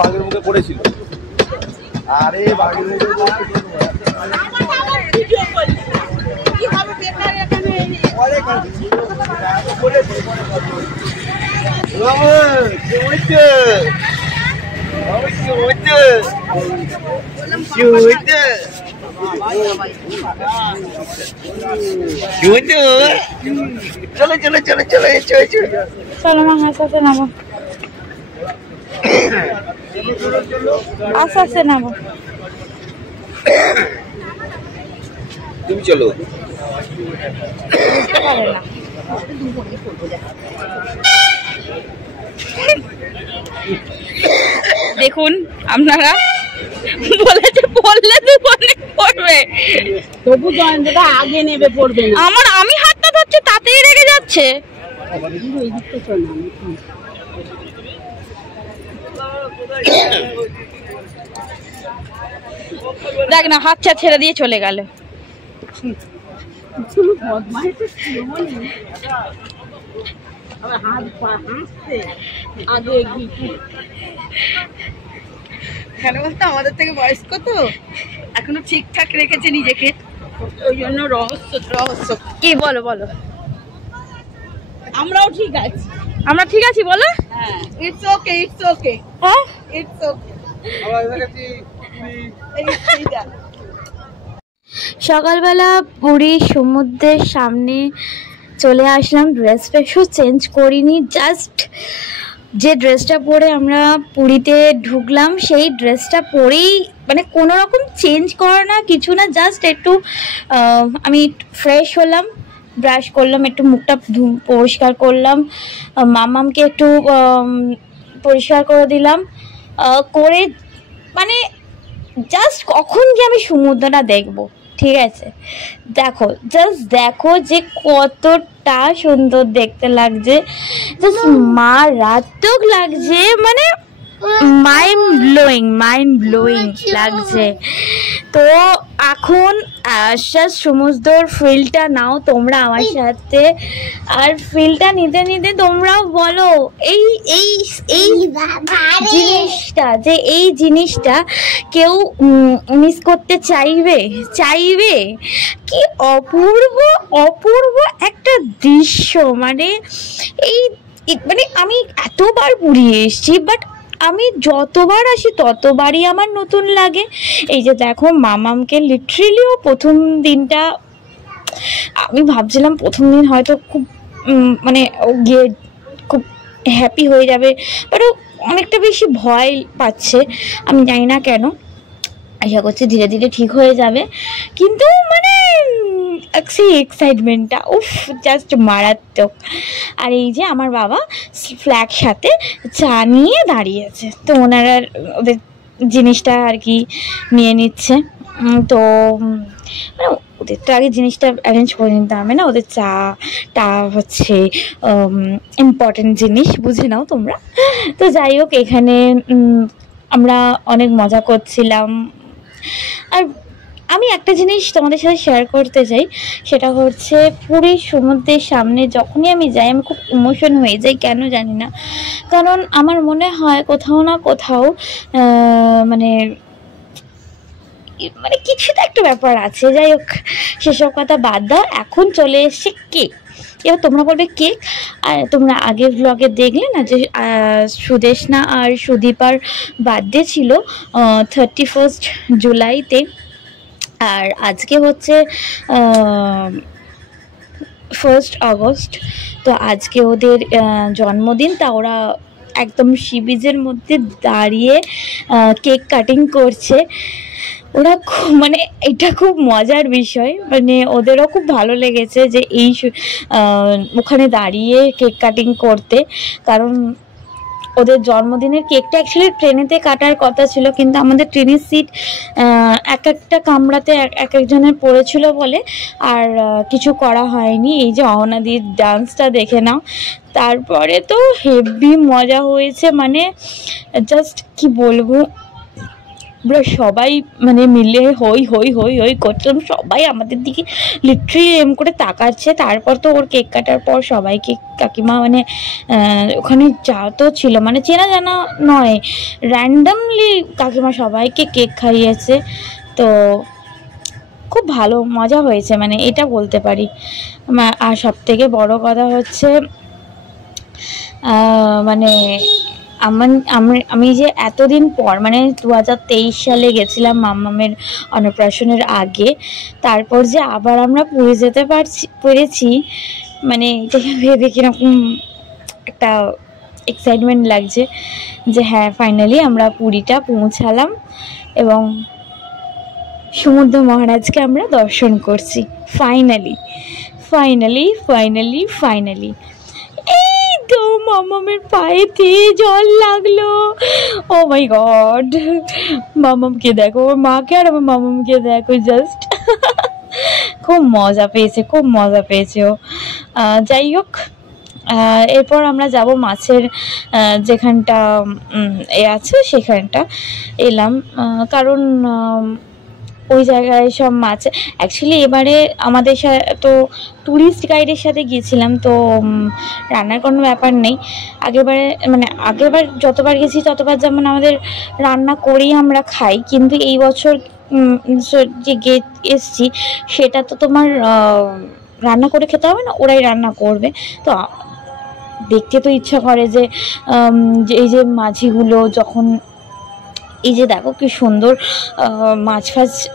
বাঘের মুখে পড়েছিল। আরে বাঘের মুখে চলো চলো চলো চলো চলো মা আস্তে আস্তে নামো, আস্তে আস্তে নামো। তুমি চলো। বুঝতে পারে না। দেখুন আপনারা বলেছে পড়লে দুপুরে পড়বে, তবু জয়ন্তটা আগে নেবে পড়বে না। আমার আমি হাতটা ধরছি তাতেই রেগে যাচ্ছে। দেখ না হাত ছা ছেড়ে দিয়ে চলে গেল। কেন বলতো আমাদের থেকে বয়স্ক তো এখনো ঠিকঠাক রেখেছে নিজেকে, ওই জন্য রহস্য রহস্য। কি বলো বলো, আমরাও ঠিক আছি, আমরা ঠিক আছি বলো। হ্যাঁ it's okay it's okay it's okay. সকালবেলা পুরী সমুদ্রের সামনে চলে আসলাম, ড্রেস ফ্রেসও চেঞ্জ করিনি, জাস্ট যে ড্রেসটা পরে আমরা পুরীতে ঢুকলাম সেই ড্রেসটা পরেই, মানে কোনো রকম চেঞ্জ করা না কিছু না, জাস্ট একটু আমি ফ্রেশ হলাম, ব্রাশ করলাম, একটু মুখটা পরিষ্কার করলাম, মামামকে একটু পরিষ্কার করে দিলাম, করে মানে জাস্ট কখন কি আমি সমুদ্রটা দেখবো। ঠিক আছে, দেখো জাস্ট দেখো যে কতটা সুন্দর দেখতে লাগছে, জাস্ট মারাত্মক লাগছে, মানে মাইন্ড ব্লোয়িং লাগছে। তো এখন জাস্ট সমুদ্রের ফিলটা নাও তোমরা আমার সাথে, আর ফিলটা নিতে নিতে তোমরাও বলো এই এই এই জিনিসটা, যে এই জিনিসটা কেউ মিস করতে চাইবে কি অপূর্ব অপূর্ব একটা দৃশ্য। মানে এই মানে আমি এতবার পুরী এসেছি, বাট আমি যতবার আসি ততবারই আমার নতুন লাগে। এই যে দেখো মামামকে লিটারেলিও প্রথম দিনটা আমি ভাবছিলাম প্রথম দিন হয়তো খুব মানে ও গিয়ে খুব হ্যাপি হয়ে যাবে, বাট ও অনেকটা বেশি ভয় পাচ্ছে, আমি জানি না কেন। আশা করছি ধীরে ধীরে ঠিক হয়ে যাবে, কিন্তু মানে সেই এক্সাইটমেন্টটা উফ জাস্ট মারাত্মক। আর এই যে আমার বাবা ফ্ল্যাগ সাথে চা নিয়ে দাঁড়িয়েছে, তো ওনারা ওদের জিনিসটা আর কি নিয়ে নিচ্ছে। তো মানে ওদের তো আগে জিনিসটা অ্যারেঞ্জ করে নিতে হবে না, ওদের চাটা হচ্ছে ইম্পর্টেন্ট জিনিস, বুঝে নাও তোমরা। তো যাই হোক, এখানে আমরা অনেক মজা করছিলাম। আর আমি একটা জিনিস তোমাদের সাথে শেয়ার করতে চাই, সেটা হচ্ছে পুরীর সমুদ্রের সামনে যখনই আমি যাই আমি খুব ইমোশন হয়ে যাই, কেন জানি না, কারণ আমার মনে হয় কোথাও না কোথাও মানে মানে কিছু তো একটা ব্যাপার আছে। যাই হোক, সেসব কথা বাদ দাও, এখন চলে এসছে কেক। এবার তোমরা বলবে কেক, আর তোমরা আগের ব্লগে দেখলে না যে সুদেশনা আর সুদীপার বার্থডে ছিল 31 জুলাইতে, আর আজকে হচ্ছে 1 আগস্ট। তো আজকে ওদের জন্মদিন, তা ওরা একদম সি বিচের মধ্যে দাঁড়িয়ে কেক কাটিং করছে। ওরা খুব মানে এটা খুব মজার বিষয়, মানে ওদেরও খুব ভালো লেগেছে যে এই ওখানে দাঁড়িয়ে কেক কাটিং করতে, কারণ ওদের জন্মদিনের কেকটা অ্যাকচুয়ালি ট্রেনেতে কাটার কথা ছিল, কিন্তু আমাদের ট্রেনের সিট এক একটা কামরাতে এক একজনের পড়েছিল বলে আর কিছু করা হয়নি। এই যে অহনাদির ডান্সটা দেখে নাও, তারপরে তো হেভি মজা হয়েছে, মানে জাস্ট কি বলবো, আমরা সবাই মানে মিলে হই হই হই হই করছিলাম, সবাই আমাদের দিকে লিটারালি এম করে তাকাচ্ছে। তারপর তো ওর কেক কাটার পর সবাইকে কাকিমা মানে ওখানে যা তো ছিল মানে চেনা জানা নয়, র্যান্ডামলি কাকিমা সবাইকে কেক খাইয়েছে। তো খুব ভালো মজা হয়েছে মানে এটা বলতে পারি। আর সব থেকে বড় কথা হচ্ছে মানে আমি যে এতদিন পর মানে 2023 সালে গেছিলাম মাম্মামের অন্নপ্রাশনের আগে, তারপর যে আবার আমরা পুরী যেতে পেরেছি মানে এটাকে ভেবে কিরকম একটা এক্সাইটমেন্ট লাগছে যে হ্যাঁ ফাইনালি আমরা পুরীটা পৌঁছালাম এবং সমুদ্র মহারাজকে আমরা দর্শন করছি ফাইনালি ফাইনালি ফাইনালি ফাইনালি। এই তো মামামের পায়েতে জল লাগলো, ও মাই গড। মামামকে দেখো, ওর মাকে আর আমার মামামকে দেখো জাস্ট। খুব মজা পেয়েছে, খুব মজা পেয়েছে ও। যাই হোক, এরপর আমরা যাব মাছের যেখানটা আছে সেখানটা এলাম, কারণ ওই জায়গায় সব মাছ অ্যাকচুয়ালি এবারে আমাদের তো ট্যুরিস্ট গাইডের সাথে গিয়েছিলাম, তো রান্নার কোনো ব্যাপার নেই। আগেরবার যতবার গেছি ততবার যেমন আমাদের রান্না করেই আমরা খাই, কিন্তু এই বছর যে এসছি সেটা তো তোমার রান্না করে খেতে হবে না, ওরাই রান্না করবে। তো দেখতে তো ইচ্ছা করে যে এই যে মাঝিগুলো যখন এই যে দেখো কি সুন্দর মাছ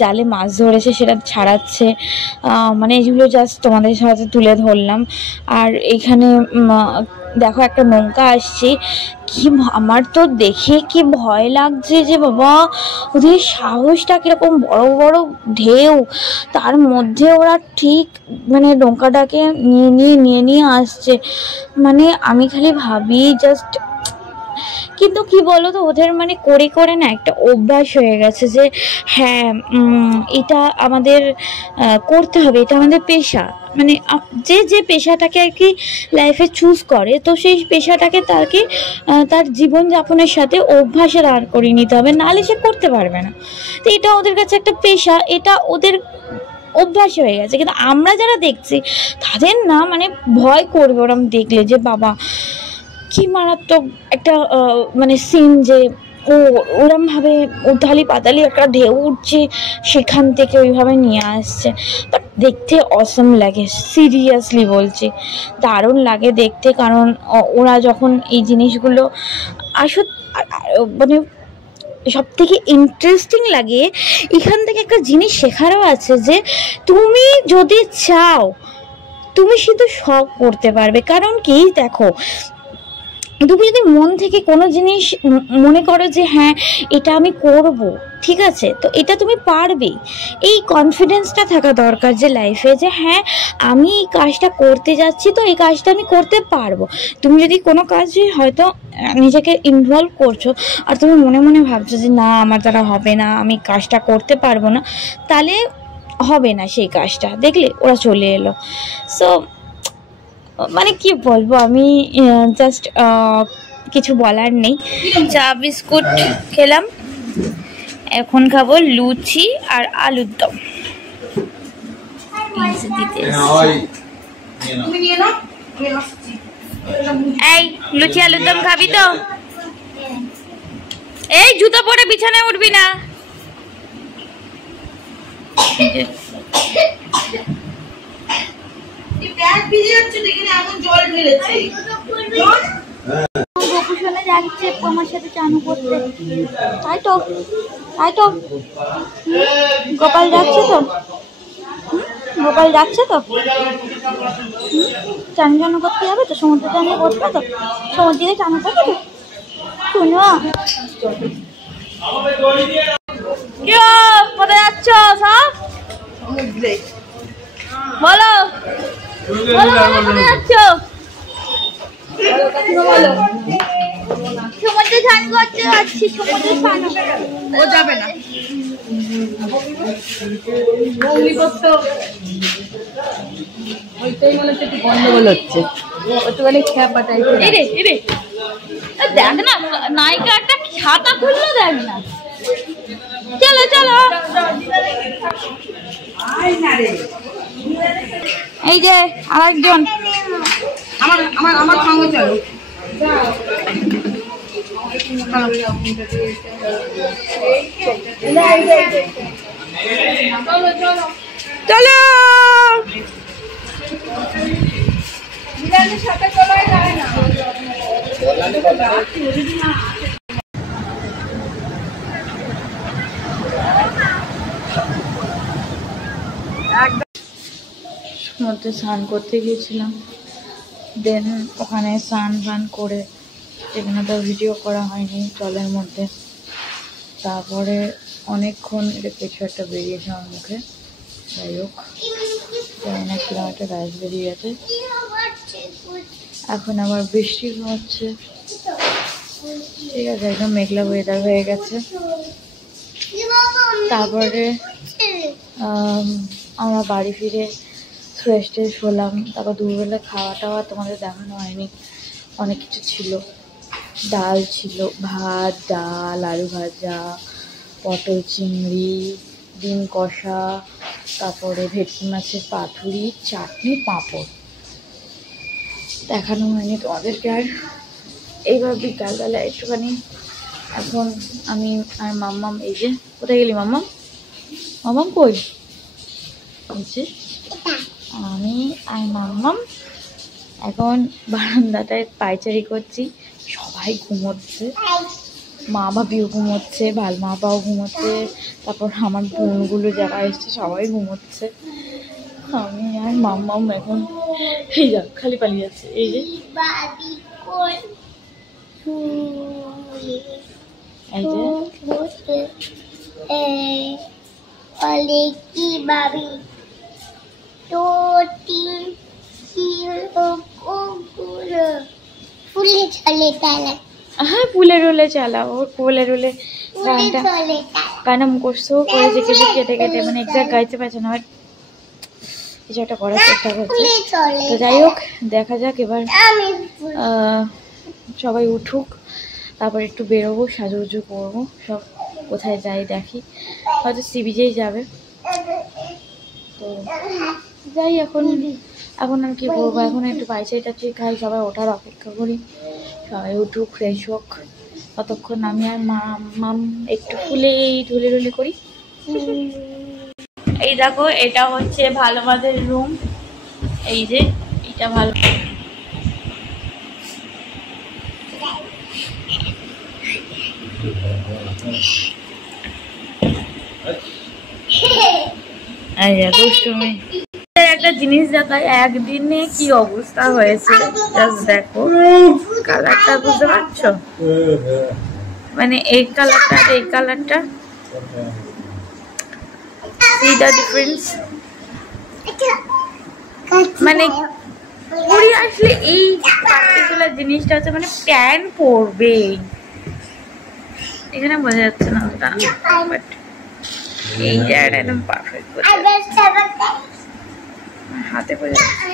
জালে মাছ ধরেছে সেটা ছাড়াচ্ছে, মানে এইগুলো জাস্ট তোমাদের সাথে তুলে ধরলাম। আর এখানে দেখো একটা নৌকা আসছে, কি আমার তো দেখে কি ভয় লাগছে যে বাবা ওদের সাহসটা কিরকম, বড় বড় ঢেউ, তার মধ্যে ওরা ঠিক মানে নৌকাটাকে নিয়ে নিয়ে আসছে। মানে আমি খালি ভাবি জাস্ট, কিন্তু কি বলো তো ওদের মানে করে করে না একটা অভ্যাস হয়ে গেছে যে হ্যাঁ এটা আমাদের করতে হবে, এটা আমাদের পেশা। মানে যে পেশাটাকে আর কি লাইফে চুজ করে, তো সেই পেশাটাকে তার জীবনযাপনের সাথে অভ্যাসে দাঁড় করিয়ে নিতে হবে, নাহলে সে করতে পারবে না। তো এটা ওদের কাছে একটা পেশা, এটা ওদের অভ্যাস হয়ে গেছে। কিন্তু আমরা যারা দেখছি তাদের না মানে ভয় করবে ওরম দেখলে যে বাবা কি মারাত্মক একটা মানে সিন, যে ওরমভাবে উথালি পাতালি একটা ঢেউ উঠছে, সেখান থেকে ওইভাবে নিয়ে আসছে। বাট দেখতে অসম লাগে, সিরিয়াসলি বলছি, দারুণ লাগে দেখতে। কারণ ওরা যখন এই জিনিসগুলো মানে সব থেকে ইন্টারেস্টিং লাগে, এখান থেকে একটা জিনিস শেখারও আছে যে তুমি যদি চাও তুমি শুধু সব করতে পারবে। কারণ কি দেখো, তুমি যদি মন থেকে কোনো জিনিস মনে করো যে হ্যাঁ এটা আমি করব, ঠিক আছে, তো এটা তুমি পারবে। এই কনফিডেন্সটা থাকা দরকার যে লাইফে, যে হ্যাঁ আমি এই কাজটা করতে যাচ্ছি, তো এই কাজটা আমি করতে পারবো। তুমি যদি কোনো কাজে হয়তো নিজেকে ইনভলভ করছো আর তুমি মনে মনে ভাবছো যে না আমার দ্বারা হবে না, আমি কাজটা করতে পারবো না, তাহলে হবে না সেই কাজটা। দেখলে ওরা চলে এলো। সো মানে কি বলবো, আমি জাস্ট কিছু বলার নেই। চা বিস্কুট খেলাম, এখন খাবো লুচি আর আলুর দম। এই লুচি আলুর দম খাবি তো? এই জুতো পরে বিছানায় উঠবি না। যাচ্ছে আমার সাথে চানু করতে, তাই তো গোপাল যাচ্ছে তো, গোপাল যাচ্ছে তো চান করতে যাবে তো, সমুদ্রে চান করতে তো, সমুদ্রে চান করতে তো। শুনো কোথায় যাচ্ছ সব, বলো কোথায় যাচ্ছ? সমুদ্রে স্নান করতে যাচ্ছি। সমুদ্রে স্নান ও যাবে না, ওইটাই মনে হচ্ছে একটু গন্ডগোল হচ্ছে, ওইটুখানি খ্যাপা টাইপের। দেখ না নায়িকা একটা ছাতা খুললো, দেখ না চলো চলো এই যে আরেকজন আমার আমার আমার সঙ্গে চলো চলো মধ্যে স্নান করতে গিয়েছিলাম, দেন ওখানে স্নান ফান করে এখানে তো ভিডিও করা হয়নি জলের মধ্যে। তারপরে অনেকক্ষণ কিছু একটা বেরিয়েছে আমার মুখে, যাই হোক জানি না কিরকম একটা গ্যাস বেরিয়ে গেছে। এখন আবার বৃষ্টি হচ্ছে, ঠিক আছে, একদম মেঘলা ওয়েদার হয়ে গেছে। তারপরে আমরা বাড়ি ফিরে ফ্রেশ ট্রেশ হলাম। তারপর দুপুরবেলা খাওয়া টাওয়া তোমাদের দেখানো হয়নি, অনেক কিছু ছিল। ডাল ছিল, ভাত, ডাল, আলু ভাজা, পটল চিংড়ি, ডিম কষা, তারপরে ভেটকি মাছের পাতুরি, চাটনি, পাঁপড়। দেখানো হয়নি তোমাদেরকে। আর এইবার বিকালবেলা একটুখানি এখন আমি আর মাম্মাম, এই যে কোথায় গেলি মাম্মাম? মাম্মাম কই? হচ্ছে আমি আর মাম্মাম এখন বারান্দাটায় পায়চারি করছি। সবাই ঘুমোচ্ছে, মা বাপিও ঘুমোচ্ছে, ভালমা বাবাও ঘুমোচ্ছে, তারপর আমার বোনগুলো যারা এসছে সবাই ঘুমোচ্ছে। আমি আর মাম্মাম এখন এই যা খালি পালিয়ে যাচ্ছে। এই যে এই যে হ্যাঁ, ফুলে রোলে চালাও, ওর ফুলে রোলে গানটা গানা মুখস্থও করেছে, কিছু কেটে কেটে, মানে এক্সাক্ট গাইতে পারছে না, বাট কিছু একটা করার চেষ্টা করছে। তো যাই হোক, দেখা যাক এবার সবাই উঠুক, তারপর একটু বেরোবো, সাজুগুজু করবো, সব কোথায় যাই দেখি, হয়তো সি বিচেই যাবে। তো যাই এখন আর কি করবো, এখন একটু পাইচাইটা ঠিক খাই, সবাই ওঠার অপেক্ষা করি, সবাই উঠুক, ফ্রেশ হোক, ততক্ষণ আমি আর মাম একটু ধুলে রুলে করি। এই দেখো, এটা হচ্ছে ভালোবাদের রুম, এই যে এটা ভালো, দুষ্টুমি। একটা জিনিস দেখায়, একদিনে কি অবস্থা হয়েছে জাস্ট দেখো, কালারটা বুঝতে পারছো? মানে এই কালারটা আর এই কালারটা, see the difference? মানে পুরি আসলে এই পার্টিকুলার জিনিসটা হচ্ছে মানে ট্যান পড়বে, এখানে বোঝা যাচ্ছে না ওটা, বাট এই জায়গাটা একদম পারফেক্ট হাতে বোঝা যাচ্ছে।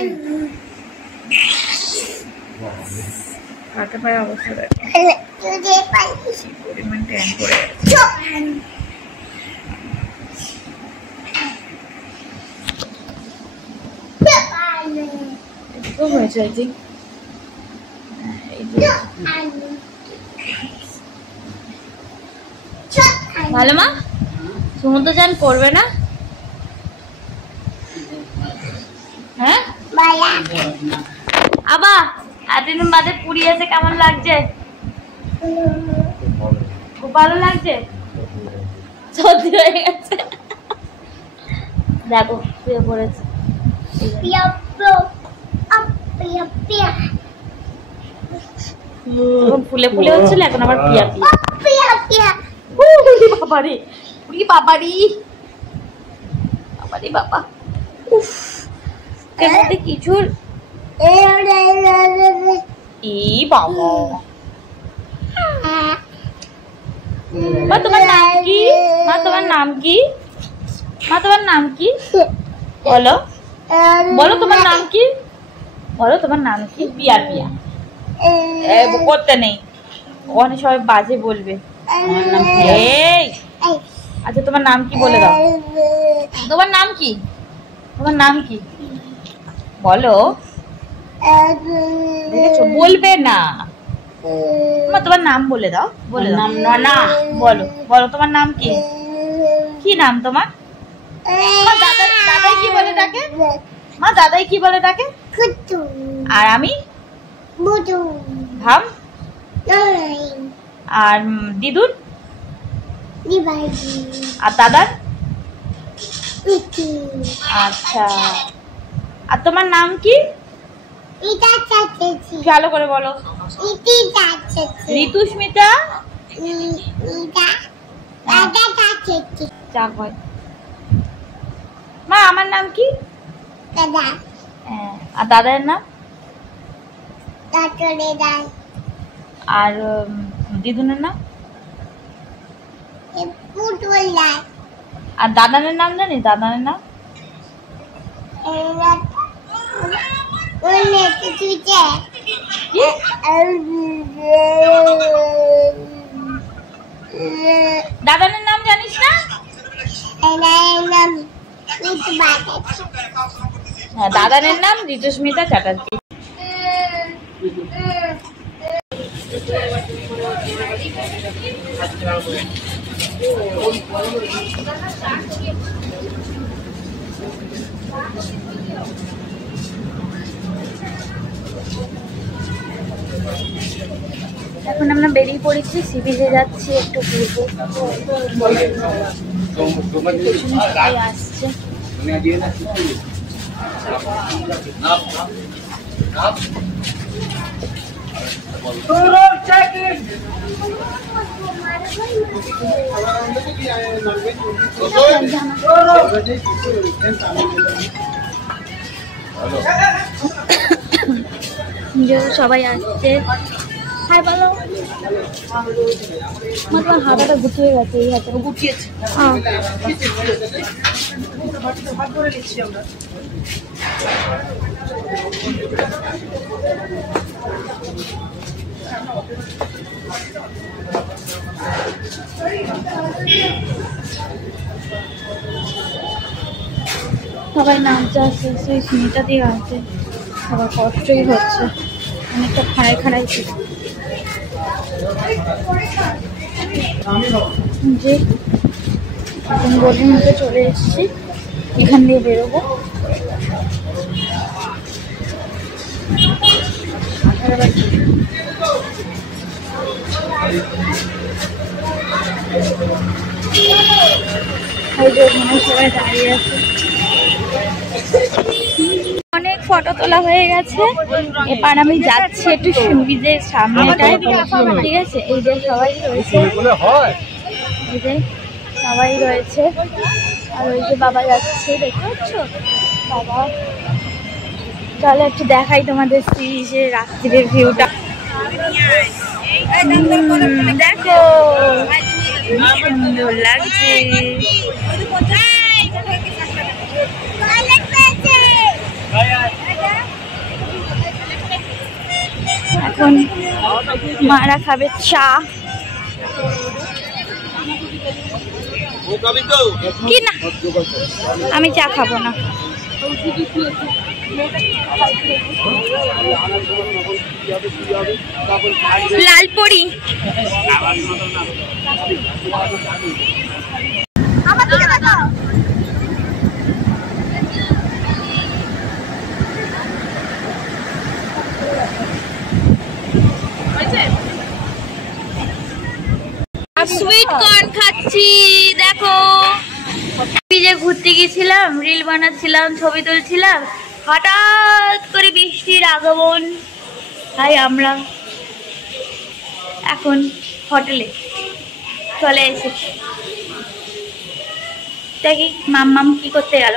হাতে পায়ে অবস্থা দেখো, পরিমাণ ট্যান পড়ে গেছে হয়েছে। আই থিঙ্ক ভালো মা, সমুদ্র চান করবে না? হ্যাঁ আবা, এতদিন বাদে পুরী এসে কেমন লাগছে? খুব ভালো লাগছে, সত্যি হয়ে গেছে। দেখো শুয়ে পড়েছে, ফুলে ফুলে হচ্ছিল, এখন আবার পিয়া পিয়া। বাবারে পুরি, বাবারি বাবারি বাবা, উফ এর মধ্যে কিছুর এই বাবা। মা তোমার নাম কি? মা তোমার নাম কি? মা তোমার নাম কি? বলো বলো, তোমার নাম কি? বলো তোমার নাম কি? পিয়া পিয়া করতে নেই, ওখানে সবাই বাজে বলবে। এই আচ্ছা তোমার নাম কি বলে দাও। তোমার নাম কি? তোমার নাম কি বলো। দেখেছো বলবে না। তোমার নাম বলে দাও। বলে দাও। না বলো বলো তোমার নাম কি? কি নাম তোমার? দাদাই কি বলে ডাকে? মা দাদাই কি বলে ডাকে? আর আমি ভাম। আর দিদুন? আর দাদার? আচ্ছা আর তোমার নাম কি? ভালো করে বলো। ঋতুস্মিতা। মা আমার নাম কি? আর দাদার নাম? আর দিদুনের নাম? আর দাদানের নাম জানিস? দাদানের নাম? দাদানের নাম জানিস না? হ্যাঁ দাদানের নাম ঋতুস্মিতা চ্যাটার্জি। এখন আমরা বেরিয়ে পড়েছি, সি বিচে যাচ্ছি একটু ঘুরবো। আসছে সবাই আসছে। হাই বলো। তোমার হাতাটা গুটিয়ে গেছে। এই হাতে গুটিয়েছে। সবাই নামতে আসছে, সেই সিঁড়িটা দিয়ে আসছে। সবার কষ্টই হচ্ছে, অনেকটা খাড়াই খাড়াই ছিল। যে এখন গলির মধ্যে চলে এসেছি, এখান দিয়ে বেরোবো। সবাই দাঁড়িয়ে আছে। অনেক ফটো তোলা হয়ে গেছে, এবার আমি যাচ্ছি একটু সি বিচের সামনেটায়। ঠিক আছে, এই যে সবাই রয়েছে, এই যে সবাই রয়েছে। আর ওই যে বাবা যাচ্ছে, দেখতে পাচ্ছ বাবা। চলো একটু দেখাই তোমাদের সি বিচের রাত্রির ভিউটা। দেখো সুন্দর লাগছে। এখন মারা খাবে চা। কি না, আমি চা খাবো না। লালপুরি সুইট কর্ন খাচ্ছি। দেখো বিচে ঘুরতে গেছিলাম, রিল বানাচ্ছিলাম, ছবি তুলছিলাম, হঠাৎ করে বৃষ্টির আগমন। তাই আমরা এখন হোটেলে চলে এসেছি। দেখি মাম্মাম কি করতে গেল।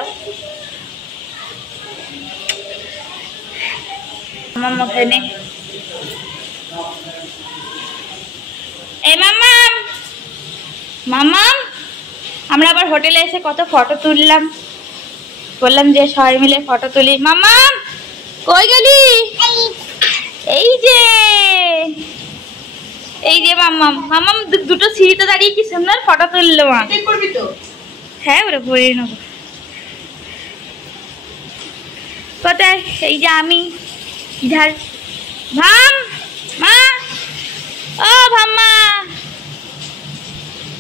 মাম্মাম ওখানে। এই মাম্মাম, মাম্মাম আমরা আবার হোটেলে এসে কত ফটো তুললাম। বললাম যে সবাই মিলে ফটো তুলি। মাম্মাম কই গেলি? এই যে এই যে মাম্মাম, মাম্মাম দুটো সিঁড়িতে দাঁড়িয়ে কি সুন্দর ফটো তুললো। মা হ্যাঁ ওটা পরিয়ে নেবো। কোথায়? এই যে আমি ইধার। ভাম মা, ও ভাম্মা,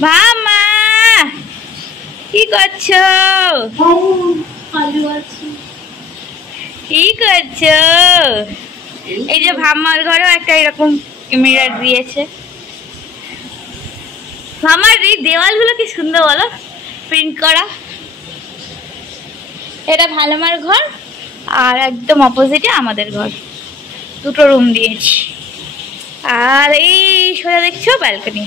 ভাম্মা কি করছো? কি করছো? এই যে ভাম্মার ঘরেও একটা এরকম মিরর দিয়েছে। ভাম্মার এই দেওয়ালগুলো কি সুন্দর বলো, প্রিন্ট করা। এটা ভালোমার ঘর আর একদম অপোজিটে আমাদের ঘর, দুটো রুম দিয়েছি। আর এই সোজা দেখছো ব্যালকনি।